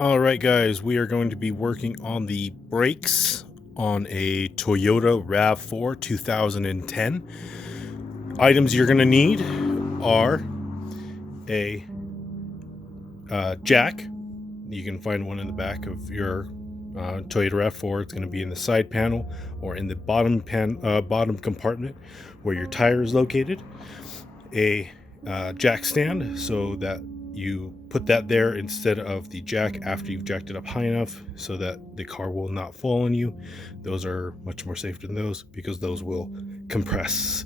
All right, guys, we are going to be working on the brakes on a Toyota Rav4 2010. Items you're going to need are a jack. You can find one in the back of your Toyota Rav4. It's going to be in the side panel or in the bottom compartment where your tire is located. A jack stand, so that you put that there instead of the jack after you've jacked it up high enough so that the car will not fall on you. Those are much more safe than those because those will compress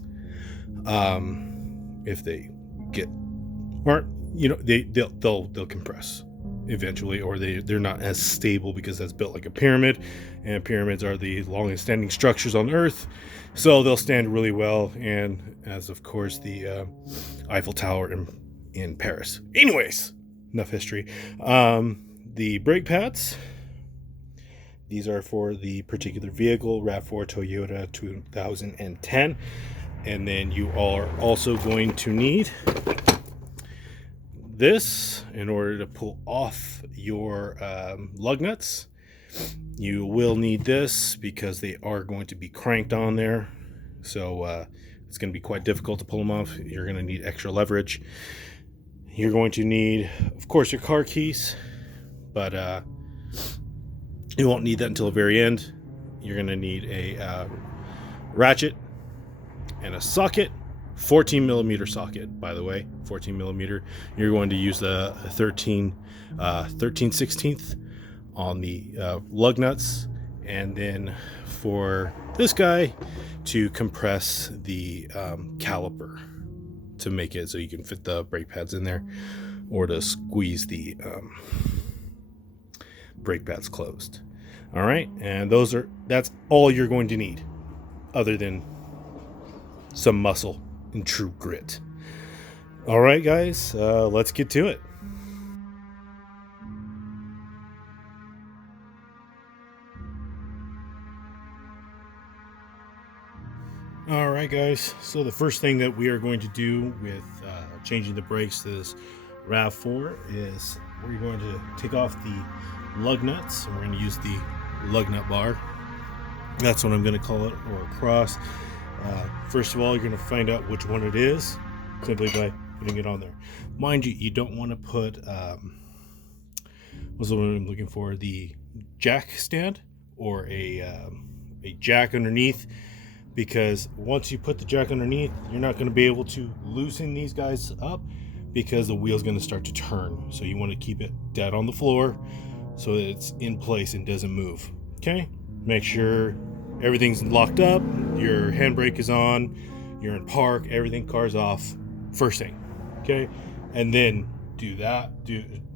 if they get, or they'll compress eventually, or they're not as stable because that's built like a pyramid, and pyramids are the longest standing structures on Earth, so they'll stand really well, and as of course the Eiffel Tower in Paris. Anyways, enough history. The brake pads, these are for the particular vehicle, RAV4 Toyota 2010. And then you are also going to need this in order to pull off your lug nuts. You will need this because they are going to be cranked on there, so it's going to be quite difficult to pull them off. You're going to need extra leverage. You're going to need, of course, your car keys, but you won't need that until the very end. You're going to need a ratchet and a socket, 14 millimeter socket, by the way, 14 millimeter. You're going to use the 13 16th on the lug nuts, and then for this guy to compress the caliper to make it so you can fit the brake pads in there, or to squeeze the brake pads closed. All right, and that's all you're going to need, other than some muscle and true grit. All right, guys, let's get to it. All right, guys, so the first thing that we are going to do with changing the brakes to this RAV4 is we're going to take off the lug nuts, and we're going to use the lug nut bar. That's what I'm going to call it, or a cross. First of all, you're going to find out which one it is simply by putting it on there. Mind you, you don't want to put what's the one I'm looking for, the jack stand or a jack underneath, because once you put the jack underneath, you're not going to be able to loosen these guys up because the wheel's going to start to turn. So you want to keep it dead on the floor so that it's in place and doesn't move. Okay, make sure everything's locked up, your handbrake is on, you're in park, everything, car's off, first thing. Okay, and then do that.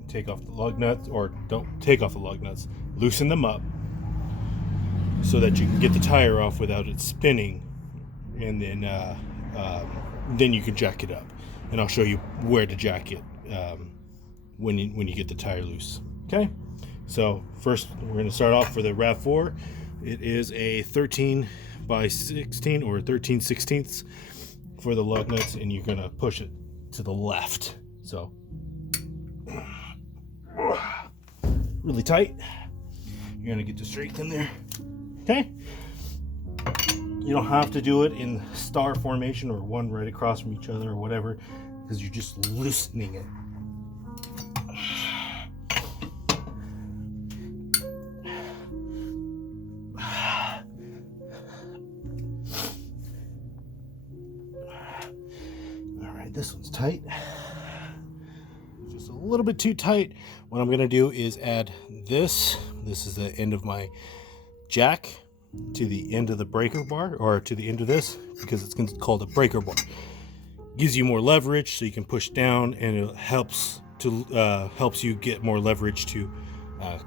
Take off the lug nuts, or don't take off the lug nuts, loosen them up so that you can get the tire off without it spinning, and then you can jack it up, and I'll show you where to jack it when you get the tire loose. Okay, so first we're going to start off for the RAV4. It is a 13 by 16 or 13 16ths for the lug nuts, and you're going to push it to the left, so really tight. You're going to get the strength in there. Okay, you don't have to do it in star formation or one right across from each other or whatever, because you're just loosening it. All right, this one's tight, just a little bit too tight. What I'm going to do is add this is the end of my jack to the end of the breaker bar, or to the end of this, because it's called a breaker bar. Gives you more leverage so you can push down, and it helps you get more leverage to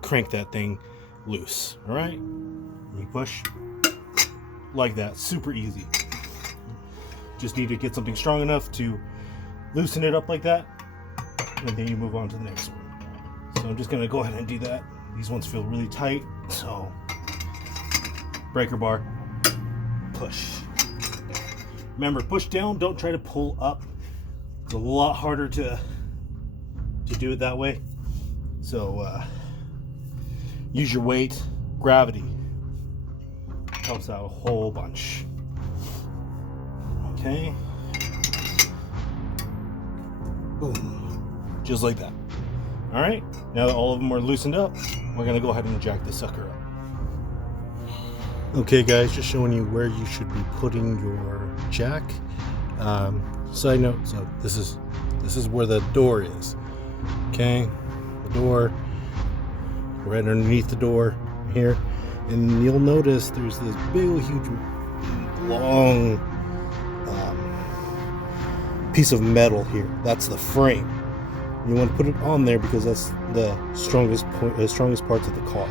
crank that thing loose. All right, you push like that, super easy. Just need to get something strong enough to loosen it up like that, and then you move on to the next one. So I'm just going to go ahead and do that. These ones feel really tight, so breaker bar, push. Remember, push down, don't try to pull up. It's a lot harder to do it that way. So use your weight. Gravity helps out a whole bunch. Okay. Boom. Just like that. All right. Now that all of them are loosened up, we're going to go ahead and jack this sucker up. Okay, guys, just showing you where you should be putting your jack. Side note, so this is where the door is. Okay, the door, right underneath the door here, and you'll notice there's this big, huge, long piece of metal here. That's the frame. You want to put it on there because that's the strongest parts of the car.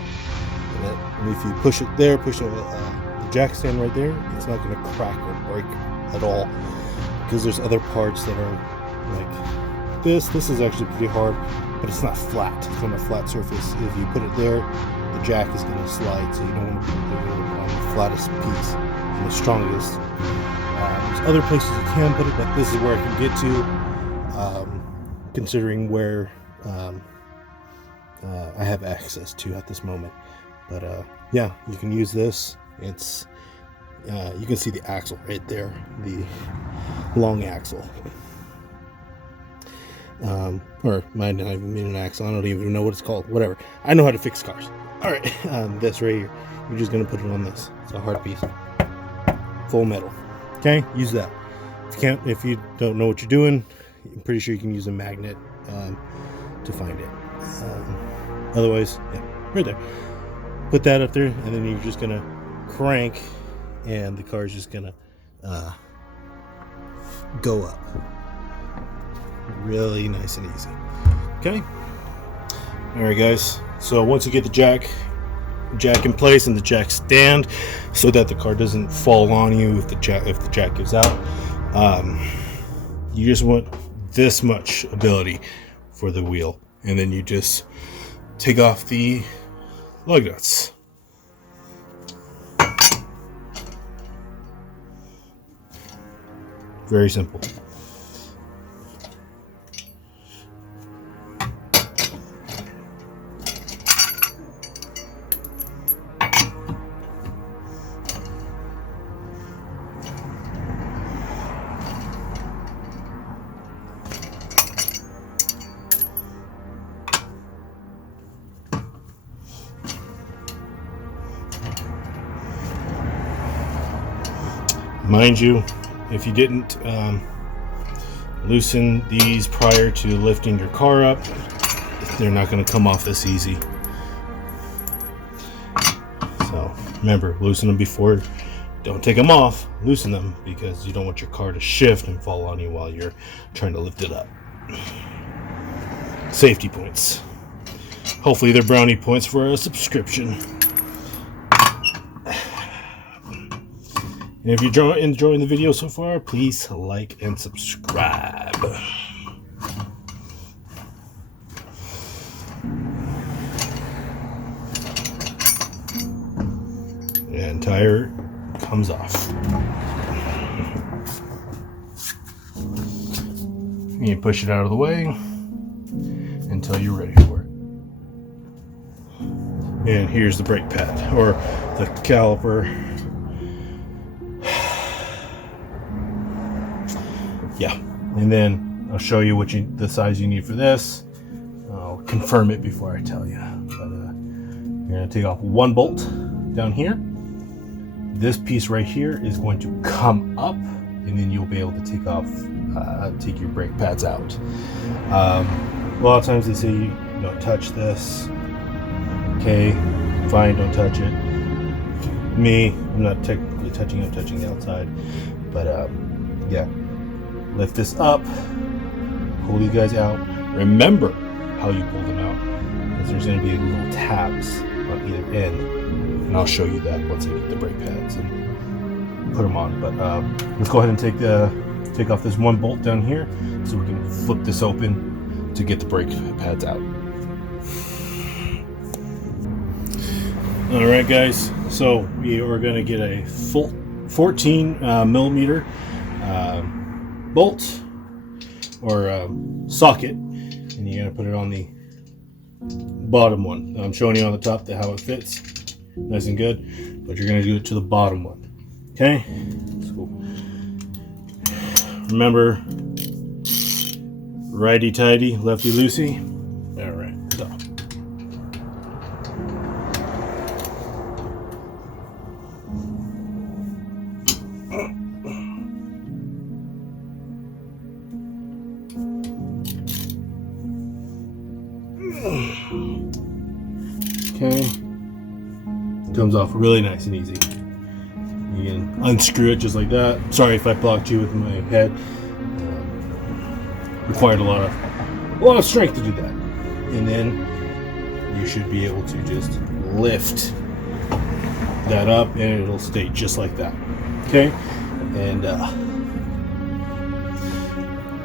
And if you push it there, push the jack stand right there, it's not going to crack or break at all, because there's other parts that are like this. This is actually pretty hard, but it's not flat. It's on a flat surface. If you put it there, the jack is going to slide, so you don't want to put it there. You want to put it on the flattest piece and the strongest. There's other places you can put it, but this is where I can get to, considering where I have access to at this moment. But yeah, you can use this. It's you can see the axle right there, the long axle, or might not even mean an axle. I don't even know what it's called. Whatever. I know how to fix cars. All right, this right here. You're just gonna put it on this. It's a hard piece, full metal. Okay, use that. If you don't know what you're doing, I'm pretty sure you can use a magnet to find it. Otherwise, yeah, right there. Put that up there, and then you're just gonna crank, and the car is just gonna go up. Really nice and easy. Okay. All right, guys. So once you get the jack in place and the jack stand, so that the car doesn't fall on you if the jack gives out, you just want this much ability for the wheel, and then you just take off the lug nuts. Very simple. Mind you, if you didn't loosen these prior to lifting your car up, they're not going to come off this easy. So remember, loosen them before. Don't take them off. Loosen them, because you don't want your car to shift and fall on you while you're trying to lift it up. Safety points. Hopefully they're brownie points for a subscription. And if you're enjoying the video so far, please like and subscribe. And tire comes off. You push it out of the way until you're ready for it. And here's the brake pad, or the caliper. Yeah, and then I'll show you the size you need for this. I'll confirm it before I tell you. But you're gonna take off one bolt down here. This piece right here is going to come up, and then you'll be able to take your brake pads out. A lot of times they say you don't touch this. Okay, fine, don't touch it. Me, I'm not technically touching. I'm touching the outside, but yeah. Lift this up, pull you guys out. Remember how you pull them out, because there's going to be little tabs on either end, and I'll show you that once I get the brake pads and put them on. But let's go ahead and take off this one bolt down here, so we can flip this open to get the brake pads out. All right, guys. So we are going to get a full 14 millimeter bolt or socket, and you're going to put it on bottom one. I'm showing you on the top how it fits, nice and good, but you're going to do it to the bottom one. Okay, so remember, righty tighty, lefty loosey. All right, so okay, comes off really nice and easy. You can unscrew it just like that. Sorry if I blocked you with my head. Required a lot of strength to do that. And then you should be able to just lift that up and it'll stay just like that. Okay? And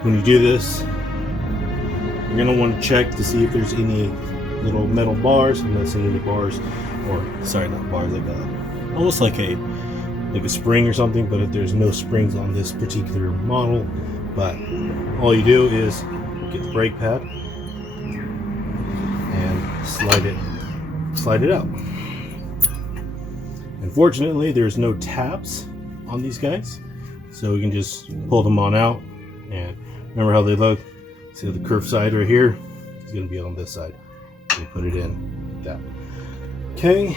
when you do this, you're going to want to check to see if there's any little metal bars. I'm not seeing any bars, or sorry, not bars, like almost like a spring or something, but if there's no springs on this particular model. But all you do is get the brake pad and slide it out. Unfortunately, there's no tabs on these guys, so you can just pull them on out. And remember how they look? See the curved side right here? It's going to be on this side. You put it in like that. Okay,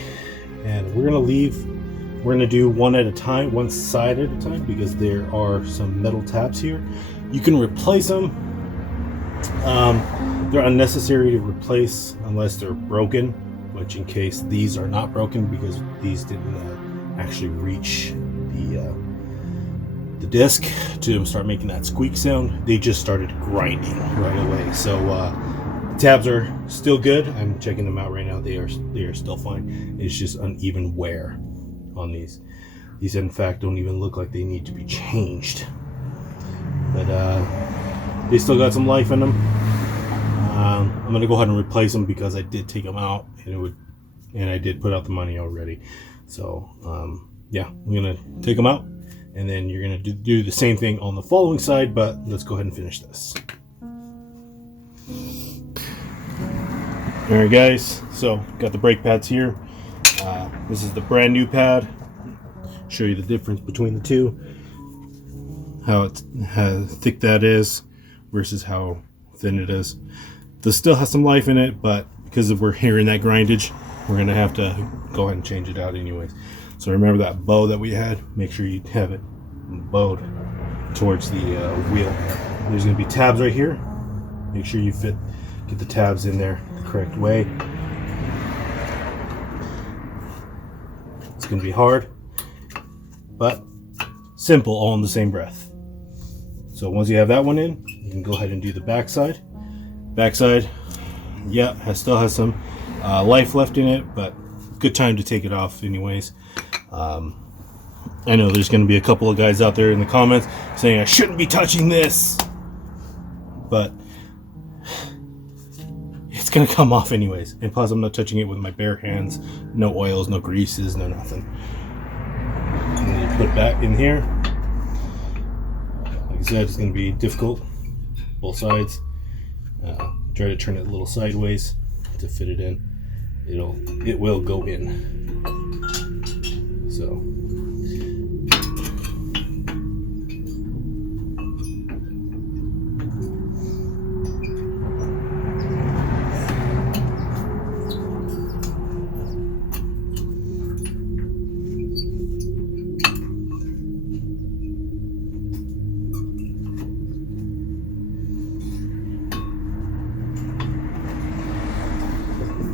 and we're going to do one at a time, one side at a time, because there are some metal tabs here. You can replace them. They're unnecessary to replace unless they're broken, which in case these are not broken, because these didn't actually reach the disc to start making that squeak sound. They just started grinding right away. So the tabs are still good. I'm checking them out right now. They are still fine. It's just uneven wear on these. These in fact don't even look like they need to be changed, but they still got some life in them. I'm gonna go ahead and replace them because I did take them out and I did put out the money already. So yeah, I'm gonna take them out, and then you're gonna do the same thing on the following side, but let's go ahead and finish this. Alright guys, so got the brake pads here. This is the brand new pad. Show you the difference between the two, how thick that is versus how thin it is. This still has some life in it, but because we're hearing that grindage, we're gonna have to go ahead and change it out anyways. So remember that bow that we had, make sure you have it bowed towards the wheel. There's gonna be tabs right here. Make sure you get the tabs in there the correct way. It's gonna be hard, but simple, all in the same breath. So once you have that one in, you can go ahead and do the backside. Backside, yeah, still has some life left in it, but good time to take it off anyways. I know there's going to be a couple of guys out there in the comments saying I shouldn't be touching this, but it's going to come off anyways. And plus I'm not touching it with my bare hands. No oils, no greases, no nothing. And then you put it back in here. Like I said, it's going to be difficult, both sides. Try to turn it a little sideways to fit it in. It will go in. So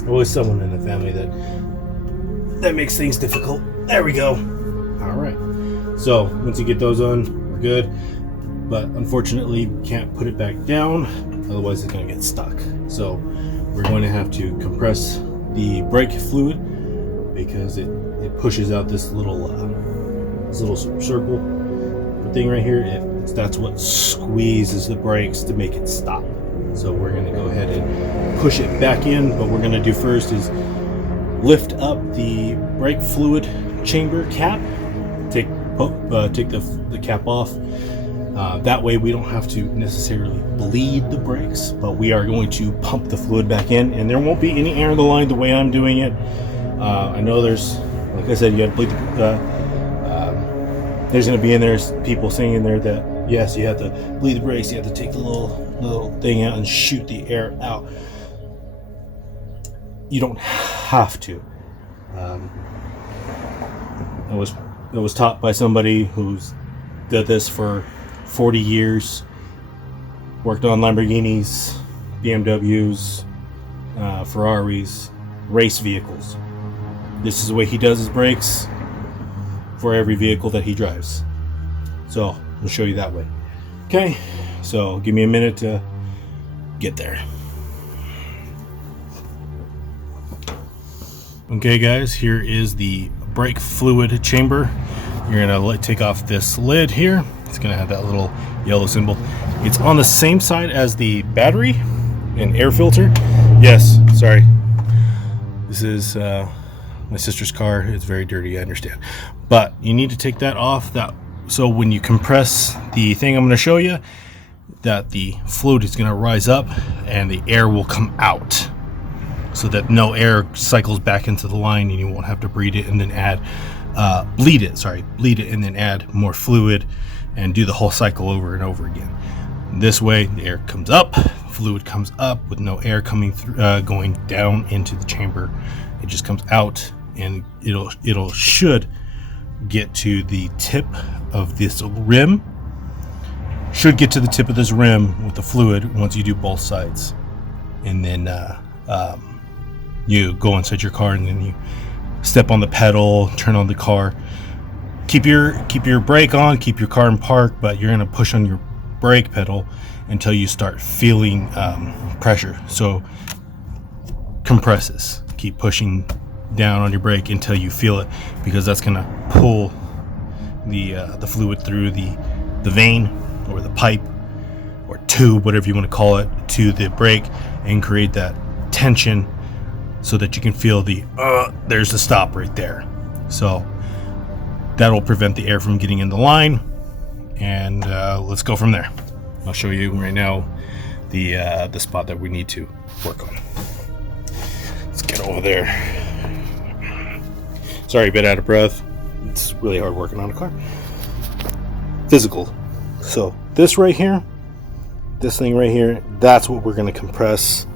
always someone in the family that makes things difficult. There we go. All right. So once you get those on, we're good. But unfortunately, we can't put it back down. Otherwise, it's going to get stuck. So we're going to have to compress the brake fluid because it pushes out this little circle thing right here. That's what squeezes the brakes to make it stop. So we're going to go ahead and push it back in. But what we're going to do first is lift up the brake fluid chamber cap. Take the cap off. That way we don't have to necessarily bleed the brakes, but we are going to pump the fluid back in, and there won't be any air in the line the way I'm doing it. I know there's, like I said, you got to bleed there's going to be in there people saying in there that yes, you have to bleed the brakes, you have to take the little thing out and shoot the air out. You don't have to. I was taught by somebody who's did this for 40 years, worked on Lamborghinis, BMWs, Ferraris, race vehicles. This is the way he does his brakes for every vehicle that he drives. So I'll show you that way. Okay, so give me a minute to get there. Okay guys, here is the brake fluid chamber. You're gonna take off this lid here. It's gonna have that little yellow symbol. It's on the same side as the battery and air filter. Yes, sorry. This is my sister's car. It's very dirty, I understand. But you need to take that off. So when you compress the thing I'm gonna show you, that the fluid is gonna rise up and the air will come out, so that no air cycles back into the line and you won't have to bleed it and then bleed it and then add more fluid and do the whole cycle over and over again. This way the air comes up, fluid comes up with no air coming through, going down into the chamber. It just comes out, and it'll should get to the tip of this rim. Should get to the tip of this rim with the fluid once you do both sides, and then you go inside your car and then you step on the pedal, turn on the car, keep your brake on, keep your car in park, but you're gonna push on your brake pedal until you start feeling pressure. So compresses, keep pushing down on your brake until you feel it, because that's gonna pull the fluid through the vein or the pipe or tube, whatever you want to call it, to the brake and create that tension, so that you can feel there's the stop right there. So that'll prevent the air from getting in the line, and let's go from there. I'll show you right now the spot that we need to work on. Let's get over there. Sorry, a bit out of breath. It's really hard working on a car. Physical. So this right here, this thing right here, that's what we're going to compress.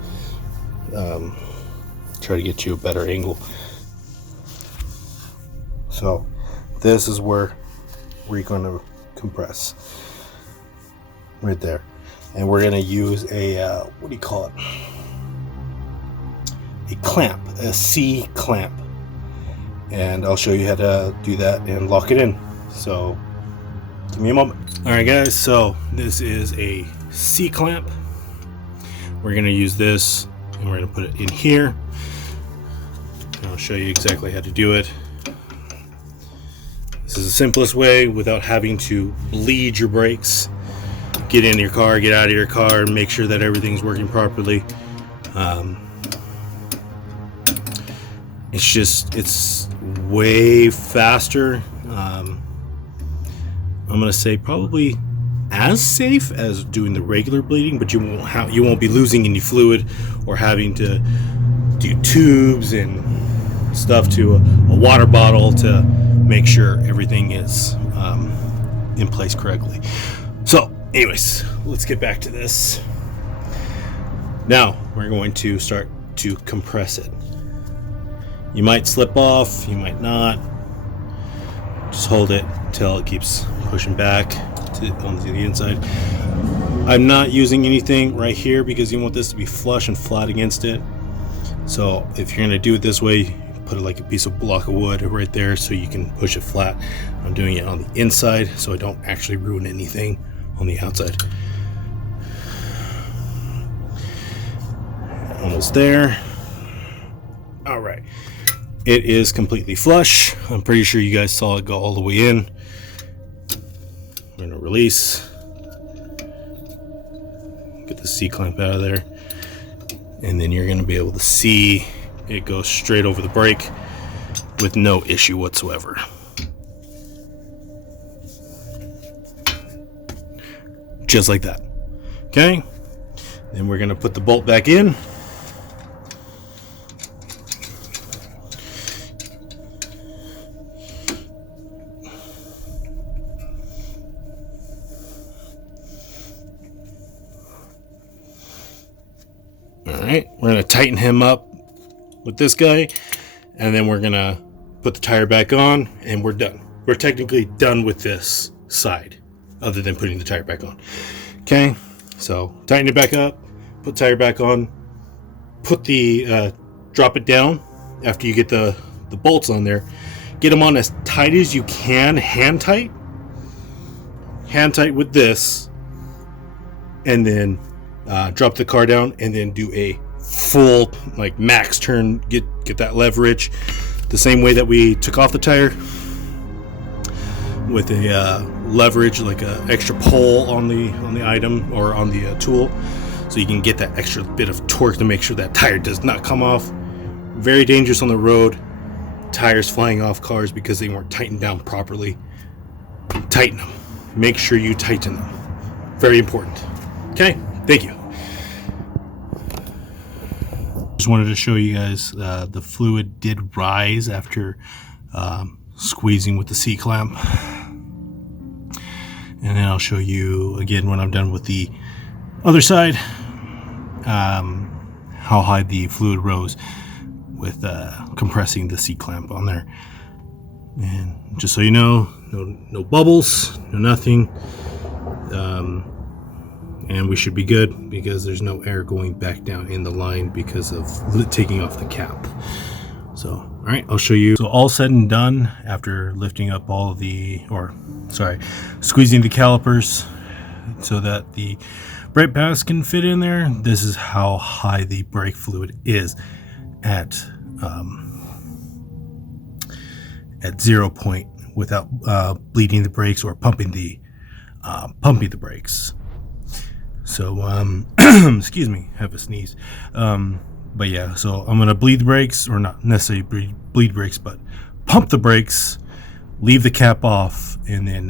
Try to get you a better angle. So this is where we're going to compress right there, and we're going to use a what do you call it, a clamp, a C clamp, and I'll show you how to do that and lock it in. So give me a moment. All right guys, so this is a C clamp. We're going to use this and we're going to put it in here. I'll show you exactly how to do it. This is the simplest way without having to bleed your brakes. Get in your car, get out of your car, and make sure that everything's working properly. It's way faster. I'm gonna say probably as safe as doing the regular bleeding, but you won't be losing any fluid or having to do tubes and stuff to a water bottle to make sure everything is in place correctly. So anyways, let's get back to this. Now we're going to start to compress it. You might slip off, you might not. Just hold it until it keeps pushing back onto the inside. I'm not using anything right here because you want this to be flush and flat against it. So if you're gonna do it this way, put it like a piece of block of wood right there so you can push it flat. I'm doing it on the inside so I don't actually ruin anything on the outside. Almost there. All right, it is completely flush. I'm pretty sure you guys saw it go all the way in. I'm gonna release, get the C-clamp out of there, and then you're gonna be able to see it go straight over the brake with no issue whatsoever. just like that. Okay, then we're going to put the bolt back in. Alright, we're going to tighten him up with this guy, and then we're going to put the tire back on, and we're done. We're technically done with this side, other than putting the tire back on. Okay, so tighten it back up, put the tire back on, put the, drop it down after you get the bolts on there. Get them on as tight as you can, hand tight with this, and then drop the car down, and then do a full like max turn, get that leverage the same way that we took off the tire, with a leverage, like a extra pull on the item or on the tool, so you can get that extra bit of torque to make sure that tire does not come off. Very dangerous on the road, tires flying off cars because they weren't tightened down properly. Tighten them, make sure you tighten them, very important. Okay, thank you. Just wanted to show you guys the fluid did rise after squeezing with the C-clamp, and then I'll show you again when I'm done with the other side how high the fluid rose with compressing the C-clamp on there. And just so you know, no bubbles, no nothing, and we should be good because there's no air going back down in the line because of taking off the cap. So, all right, I'll show you. So all said and done, after lifting up all of squeezing the calipers so that the brake pads can fit in there, this is how high the brake fluid is at 0 point without bleeding the brakes or pumping the brakes. So, excuse me, have a sneeze. But yeah, so I'm going to bleed the brakes, or not necessarily bleed brakes, but pump the brakes, leave the cap off, and then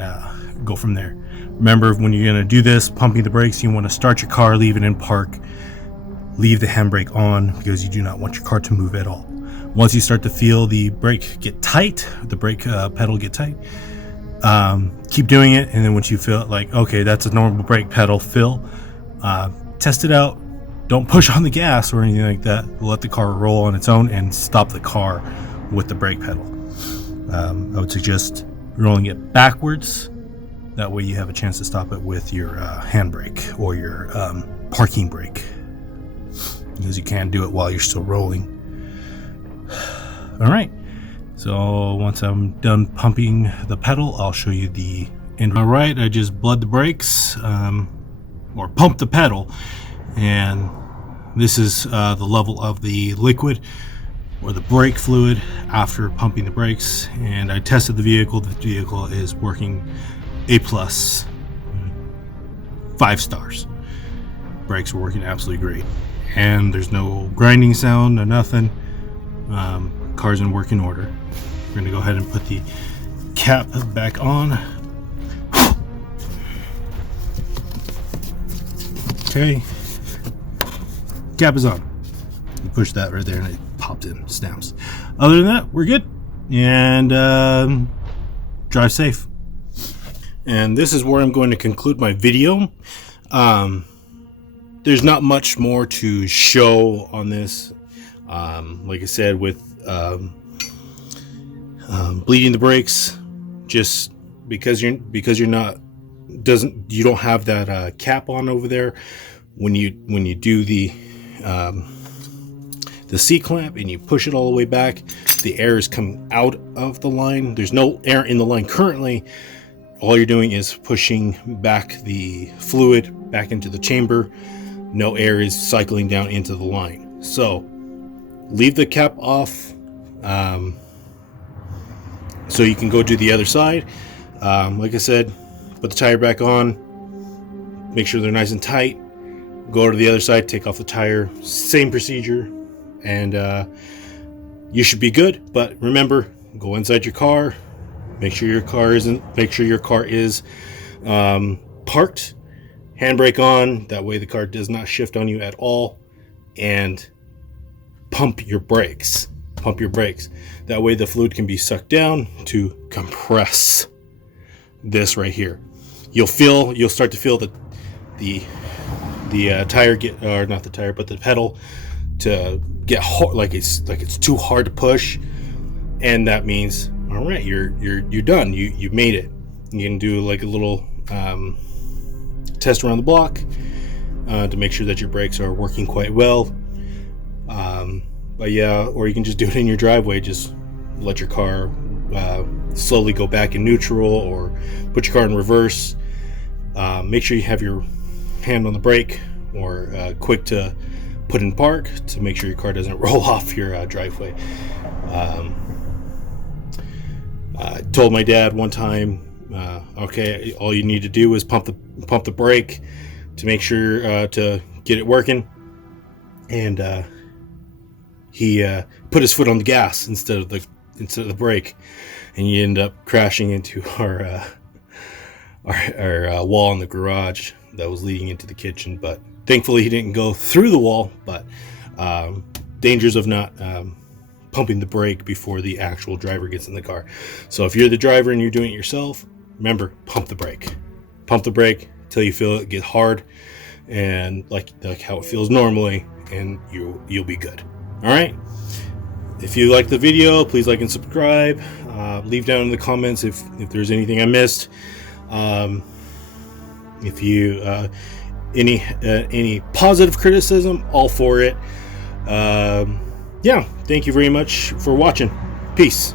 go from there. Remember, when you're going to do this, pumping the brakes, you want to start your car, leave it in park, leave the handbrake on, because you do not want your car to move at all. Once you start to feel the brake get tight, the brake pedal get tight, keep doing it, and then once you feel like, okay, that's a normal brake pedal feel, test it out. Don't push on the gas or anything like that. Let the car roll on its own and stop the car with the brake pedal. I would suggest rolling it backwards. That way you have a chance to stop it with your handbrake or your parking brake, because you can't do it while you're still rolling. All right. So once I'm done pumping the pedal, I'll show you the end. All right, I just bled the brakes, or pumped the pedal, and this is the level of the liquid or the brake fluid after pumping the brakes. And I tested the vehicle. The vehicle is working A+, 5 stars. Brakes are working absolutely great, and there's no grinding sound, no nothing. Car's in working order. We're going to go ahead and put the cap back on. Okay, cap is on. You push that right there and it pops in, snaps. Other than that, we're good, and drive safe. And this is where I'm going to conclude my video. There's not much more to show on this. Like I said, with bleeding the brakes, just because you don't have that cap on over there. When you do the C-clamp and you push it all the way back, the air is coming out of the line. There's no air in the line currently. All you're doing is pushing back the fluid back into the chamber. No air is cycling down into the line. So leave the cap off, so you can go do the other side. Like I said, put the tire back on, make sure they're nice and tight, go to the other side, take off the tire, same procedure, and you should be good. But remember, go inside your car, make sure your car is parked, handbrake on, that way the car does not shift on you at all, and pump your brakes. Pump your brakes. That way the fluid can be sucked down to compress this right here. You'll start to feel the tire get, or not the tire, but the pedal to get hard, like it's too hard to push, and that means, all right, you're done. You made it. You can do like a little test around the block to make sure that your brakes are working quite well. But yeah, or you can just do it in your driveway. Just let your car slowly go back in neutral, or put your car in reverse. Make sure you have your hand on the brake, or quick to put in park, to make sure your car doesn't roll off your driveway. I told my dad one time, okay, all you need to do is pump the brake to make sure to get it working, and he put his foot on the gas instead of the brake, and you end up crashing into our wall in the garage that was leading into the kitchen. But thankfully he didn't go through the wall. But dangers of not pumping the brake before the actual driver gets in the car. So if you're the driver and you're doing it yourself, remember, pump the brake till you feel it get hard, and like how it feels normally, and you'll be good. All right, if you like the video, please like and subscribe. Leave down in the comments if there's anything I missed. If you any positive criticism, all for it. Yeah, thank you very much for watching. Peace.